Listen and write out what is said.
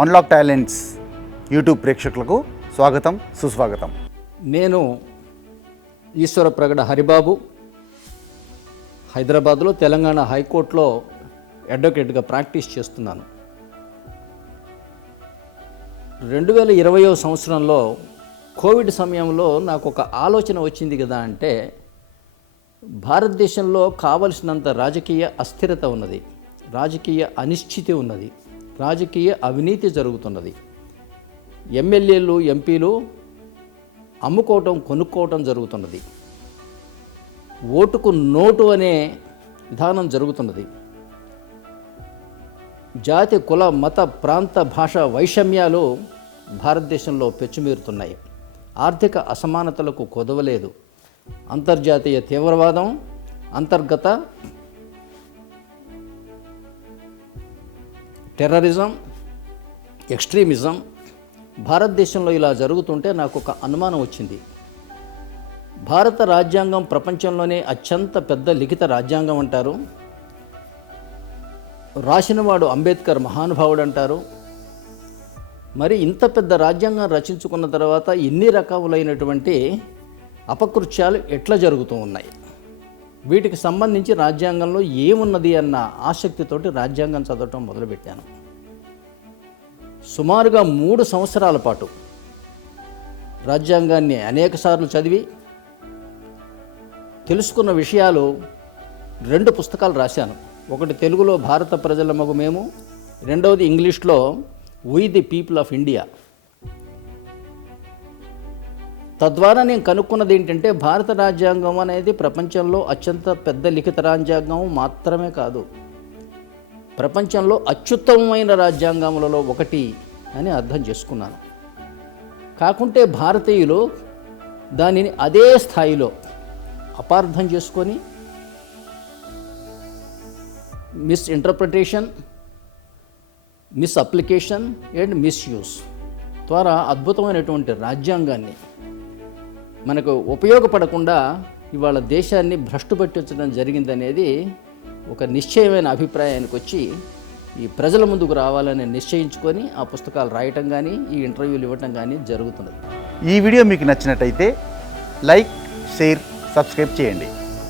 Unlock talents YouTube ప్రేక్షకులకు స్వాగతం, సుస్వాగతం. నేను ఈశ్వర ప్రగడ హరిబాబు, హైదరాబాద్లో తెలంగాణ హైకోర్టులో అడ్వకేట్గా ప్రాక్టీస్ చేస్తున్నాను. 2020 సంవత్సరంలో కోవిడ్ సమయంలో నాకు ఒక ఆలోచన వచ్చింది కదా అంటే, భారతదేశంలో కావలసినంత రాజకీయ అస్థిరత ఉన్నది, రాజకీయ అనిశ్చితి ఉన్నది, రాజకీయ అవినీతి జరుగుతున్నది. ఎమ్మెల్యేలు, ఎంపీలు అమ్ముకోవటం, కొనుక్కోవటం జరుగుతున్నది. ఓటుకు నోటు అనే విధానం జరుగుతున్నది. జాతి, కుల, మత, ప్రాంత, భాష వైషమ్యాలు భారతదేశంలో పెచ్చుమీరుతున్నాయి. ఆర్థిక అసమానతలకు కొదవలేదు. అంతర్జాతీయ తీవ్రవాదం, అంతర్గత టెర్రరిజం, ఎక్స్ట్రీమిజం భారతదేశంలో ఇలా జరుగుతుంటే నాకు ఒక అనుమానం వచ్చింది. భారత రాజ్యాంగం ప్రపంచంలోనే అత్యంత పెద్ద లిఖిత రాజ్యాంగం అంటారు. రాసినవాడు అంబేద్కర్ మహానుభావుడు అంటారు. మరి ఇంత పెద్ద రాజ్యాంగం రచించుకున్న తర్వాత ఇన్ని రకాలైనటువంటి అపకృత్యాలు ఎట్లా జరుగుతూ ఉన్నాయి, వీటికి సంబంధించి రాజ్యాంగంలో ఏమున్నది అన్న ఆసక్తితోటి రాజ్యాంగం చదవటం మొదలుపెట్టాను. సుమారుగా 3 సంవత్సరాల పాటు రాజ్యాంగాన్ని అనేకసార్లు చదివి తెలుసుకున్న విషయాలు 2 పుస్తకాలు రాశాను. ఒకటి తెలుగులో భారత ప్రజల మగు మేము, రెండవది ఇంగ్లీష్లో we the people of India. తద్వారా నేను కనుక్కున్నది ఏంటంటే, భారత రాజ్యాంగం అనేది ప్రపంచంలో అత్యంత పెద్ద లిఖిత రాజ్యాంగం మాత్రమే కాదు, ప్రపంచంలో అత్యుత్తమమైన రాజ్యాంగములలో ఒకటి అని అర్థం చేసుకున్నాను. కాకుంటే భారతీయులు దానిని అదే స్థాయిలో అపార్థం చేసుకొని మిస్ఇంటర్ప్రిటేషన్, మిస్అప్లికేషన్ అండ్ మిస్యూస్ ద్వారా అద్భుతమైనటువంటి రాజ్యాంగాన్ని మనకు ఉపయోగపడకుండా ఇవాళ దేశాన్ని భ్రష్టు పట్టించడం జరిగిందనేది ఒక నిశ్చయమైన అభిప్రాయానికి వచ్చి ఈ ప్రజల ముందుకు రావాలని నిశ్చయించుకొని ఆ పుస్తకాలు రాయటం కానీ, ఈ ఇంటర్వ్యూలు ఇవ్వటం కానీ జరుగుతున్నది. ఈ వీడియో మీకు నచ్చినట్టయితే లైక్, షేర్, సబ్స్క్రైబ్ చేయండి.